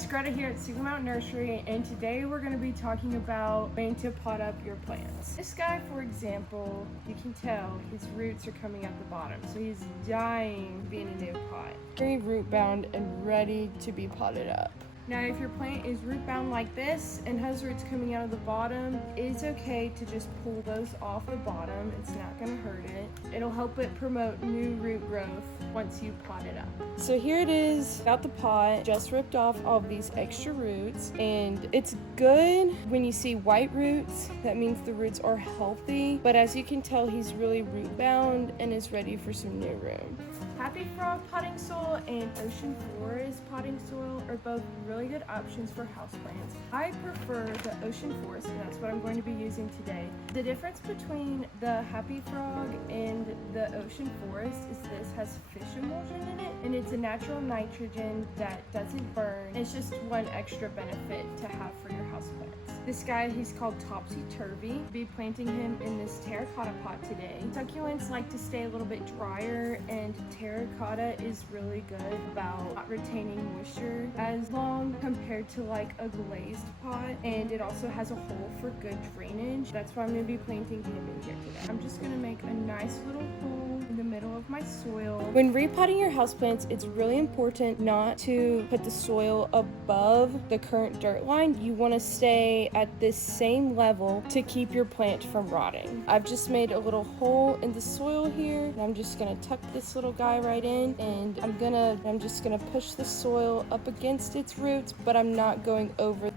it's Greta here at Single Mountain Nursery, and today we're going to be talking about when to pot up your plants. This guy, for example, you can tell his roots are coming out the bottom, so he's dying to be in a new pot. Very root bound and ready to be potted up. Now, if your plant is root bound like this and has roots coming out of the bottom, it's okay to just pull those off the bottom. It's not going to hurt it. It'll help it promote new root growth once you pot it up. So here it is out the pot, just ripped off all of these extra roots, and it's good when you see white roots. That means the roots are healthy, but as you can tell, he's really root bound and is ready for some new room. Happy Frog potting soil and Ocean Forest potting soil are both really good options for houseplants. I prefer the Ocean Forest, and that's what I'm going to be using today. The difference between the Happy Frog and the Ocean Forest is this has fish emulsion in it, and it's a natural nitrogen that doesn't burn. It's just one extra benefit to have for your houseplants. This guy, he's called Topsy Turvy. I'll be planting him in this terracotta pot today. Succulents like to stay a little bit drier, and terracotta is really good about not retaining moisture as long compared to like a glazed pot, and it also has a hole for good drainage. That's why I'm going to be planting him in here today. I'm just going to make a nice little hole in the middle of my soil. When repotting your houseplants, it's really important not to put the soil above the current dirt line. You want to stay at this same level to keep your plant from rotting. I've just made a little hole in the soil here, and I'm just going to tuck this little guy right in, and I'm just gonna push the soil up against its roots, but I'm not going over.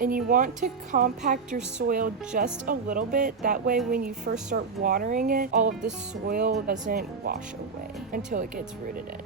And you want to compact your soil just a little bit. That way when you first start watering it, all of the soil doesn't wash away until it gets rooted in.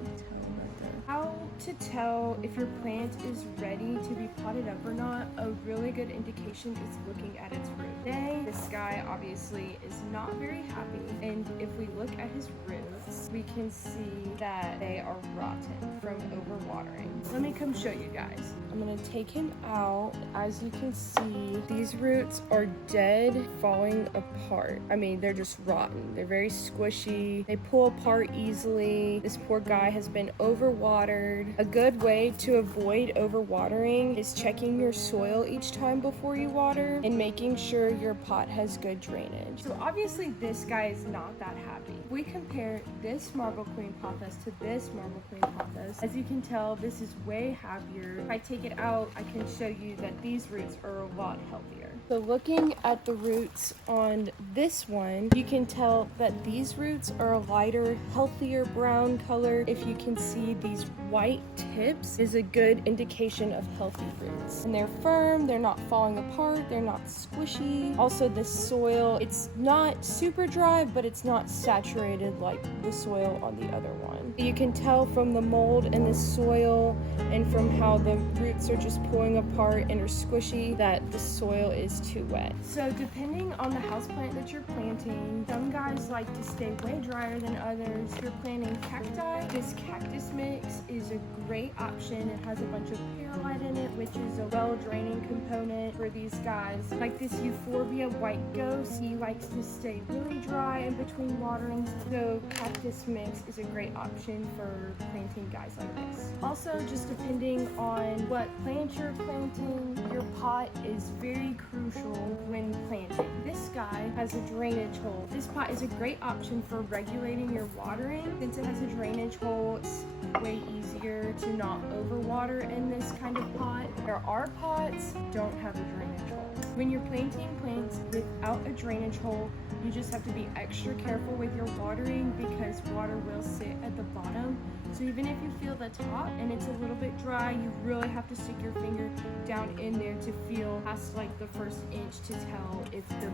How to tell if your plant is ready to be potted up or not? A really good indication is looking at its root. Today, this guy obviously is not very happy, and if we look at his roots, we can see that they are rotten from overwatering. Let me come show you guys. I'm gonna take him out. As you can see, these roots are dead, falling apart. I mean, they're just rotten. They're very squishy. They pull apart easily. This poor guy has been overwatered. A good way to avoid overwatering is checking your soil each time before you water and making sure your pot has good drainage. So obviously this guy is not that happy. If we compare this Marble Queen pothos to this Marble Queen pothos, as you can tell, this is way happier. If I take it out, I can show you that these roots are a lot healthier. So looking at the roots on this one, you can tell that these roots are a lighter, healthier brown color. If you can see, these white tips is a good indication of healthy roots. And they're firm, they're not falling apart, they're not squishy. Also, this soil, it's not super dry, but it's not saturated like the soil on the other one. You can tell from the mold in the soil and from how the roots are just pulling apart and are squishy that the soil is too wet. So depending on the houseplant that you're planting, some guys like to stay way drier than others. If you're planting cacti, this cactus mix is a great option. It has a bunch of perlite in it, which is a well-draining component for these guys. Like this Euphorbia white ghost, he likes to stay really dry in between waterings, so cactus mix is a great option for planting guys like this. Also, just depending on what plant you're planting, your pot is very crucial when planting. This guy has a drainage hole. This pot is a great option for regulating your watering. Since it has a drainage hole, it's way easier to not overwater in this kind of pot. There are pots that don't have a drainage hole. When you're planting plants without a drainage hole, you just have to be extra careful with your watering because water will sit at the bottom. So even if you feel the top and it's a little bit dry, you really have to stick your finger down in there to feel past like the first inch to tell if the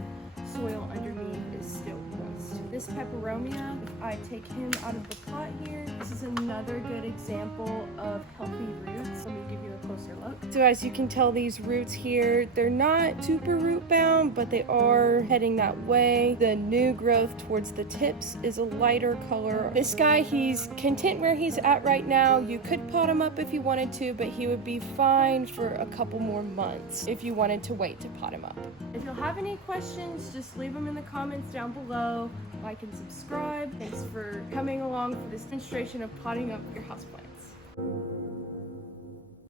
soil underneath is still moist. This peperomia, if I take him out of the pot here, this is another good example of healthy roots. Let me give you a closer look. So as you can tell, these roots here, they're not super root bound, but they are heading that way. The new growth towards the tips is a lighter color. This guy, he's content where he's at right now. You could pot him up if you wanted to, but he would be fine for a couple more months if you wanted to wait to pot him up. If you'll have any questions, just leave them in the comments down below. Like and subscribe. Thanks for coming along for this demonstration of potting up your houseplants.